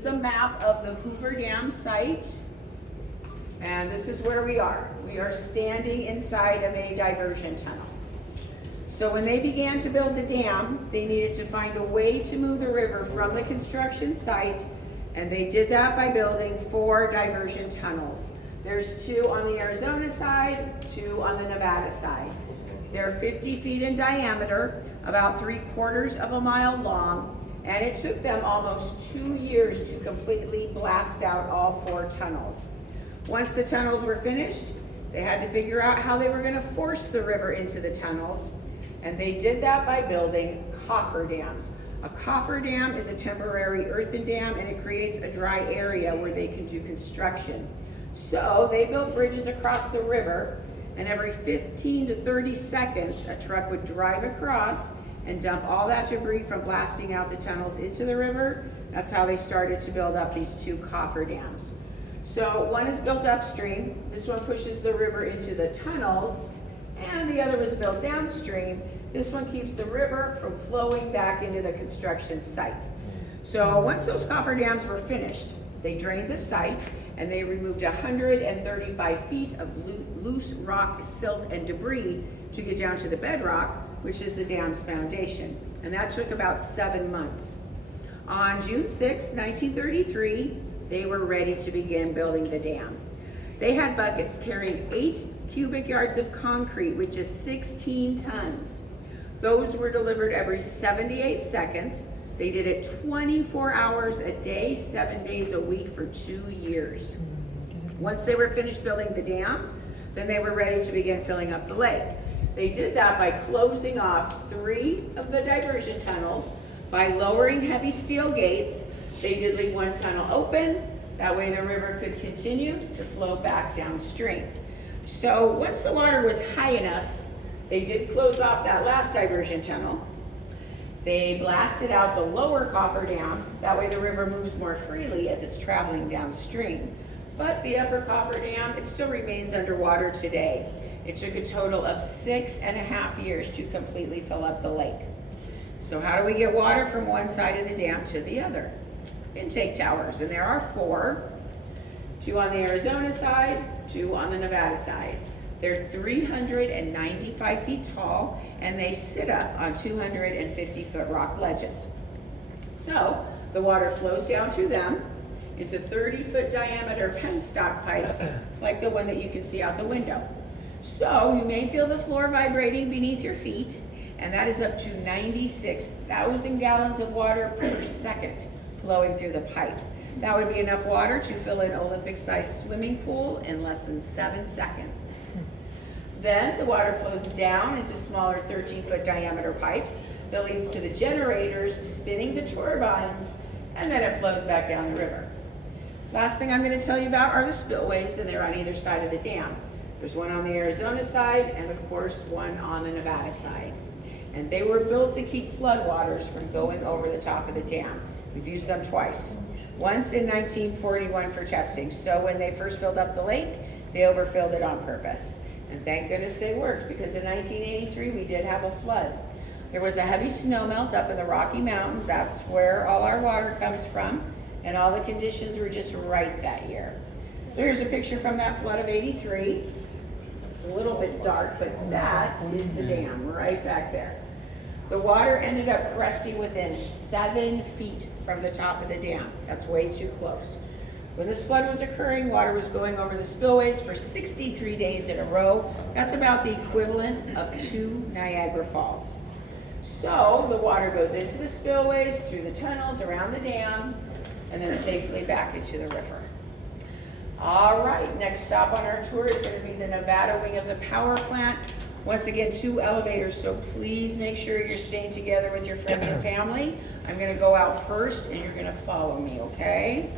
This is a map of the Hoover Dam site, and this is where we are. We are standing inside of a diversion tunnel. So when they began to build the dam, they needed to find a way to move the river from the construction site, and they did that by building 4 diversion tunnels. There's 2 on the Arizona side, 2 on the Nevada side. They're 50 feet in diameter, about 3/4 of a mile long, and it took them almost 2 years to completely blast out all 4 tunnels. Once the tunnels were finished, they had to figure out how they were going to force the river into the tunnels, and they did that by building cofferdams. A cofferdam is a temporary earthen dam, and it creates a dry area where they can do construction. So they built bridges across the river, and every 15 to 30 seconds, a truck would drive across and dump all that debris from blasting out the tunnels into the river. That's how they started to build up these 2 cofferdams. So one is built upstream, this one pushes the river into the tunnels, and the other was built downstream. This one keeps the river from flowing back into the construction site. So once those cofferdams were finished, they drained the site and they removed 135 feet of loose rock, silt, and debris to get down to the bedrock, which is the dam's foundation. And that took about 7 months. On June 6, 1933, they were ready to begin building the dam. They had buckets carrying 8 cubic yards of concrete, which is 16 tons. Those were delivered every 78 seconds. They did it 24 hours a day, 7 days a week for 2 years. Once they were finished building the dam, then they were ready to begin filling up the lake. They did that by closing off 3 of the diversion tunnels, by lowering heavy steel gates. They did leave 1 tunnel open. That way the river could continue to flow back downstream. So once the water was high enough, they did close off that last diversion tunnel. They blasted out the lower cofferdam. That way the river moves more freely as it's traveling downstream. But the upper cofferdam, it still remains underwater today. It took a total of 6.5 years to completely fill up the lake. So how do we get water from one side of the dam to the other? Intake towers, and there are 4. 2 on the Arizona side, 2 on the Nevada side. They're 395 feet tall, and they sit up on 250-foot rock ledges. So the water flows down through them into 30-foot diameter penstock pipes, like the one that you can see out the window. So you may feel the floor vibrating beneath your feet, and that is up to 96,000 gallons of water per second flowing through the pipe. That would be enough water to fill an Olympic-sized swimming pool in less than 7 seconds. Then the water flows down into smaller 13-foot diameter pipes that leads to the generators spinning the turbines, and then it flows back down the river. Last thing I'm going to tell you about are the spillways, and they're on either side of the dam. There's one on the Arizona side, and of course one on the Nevada side. And they were built to keep floodwaters from going over the top of the dam. We've used them twice. Once in 1941 for testing. So when they first filled up the lake, they overfilled it on purpose. And thank goodness they worked, because in 1983 we did have a flood. There was a heavy snowmelt up in the Rocky Mountains. That's where all our water comes from. And all the conditions were just right that year. So here's a picture from that flood of 83. It's a little bit dark, but that is the dam right back there. The water ended up cresting within 7 feet from the top of the dam. That's way too close. When this flood was occurring, water was going over the spillways for 63 days in a row. That's about the equivalent of 2 Niagara Falls. So the water goes into the spillways, through the tunnels, around the dam, and then safely back into the river. All right, next stop on our tour is going to be the Nevada wing of the power plant. Once again, 2 elevators, so please make sure you're staying together with your friends and family. I'm going to go out first, and you're going to follow me, okay?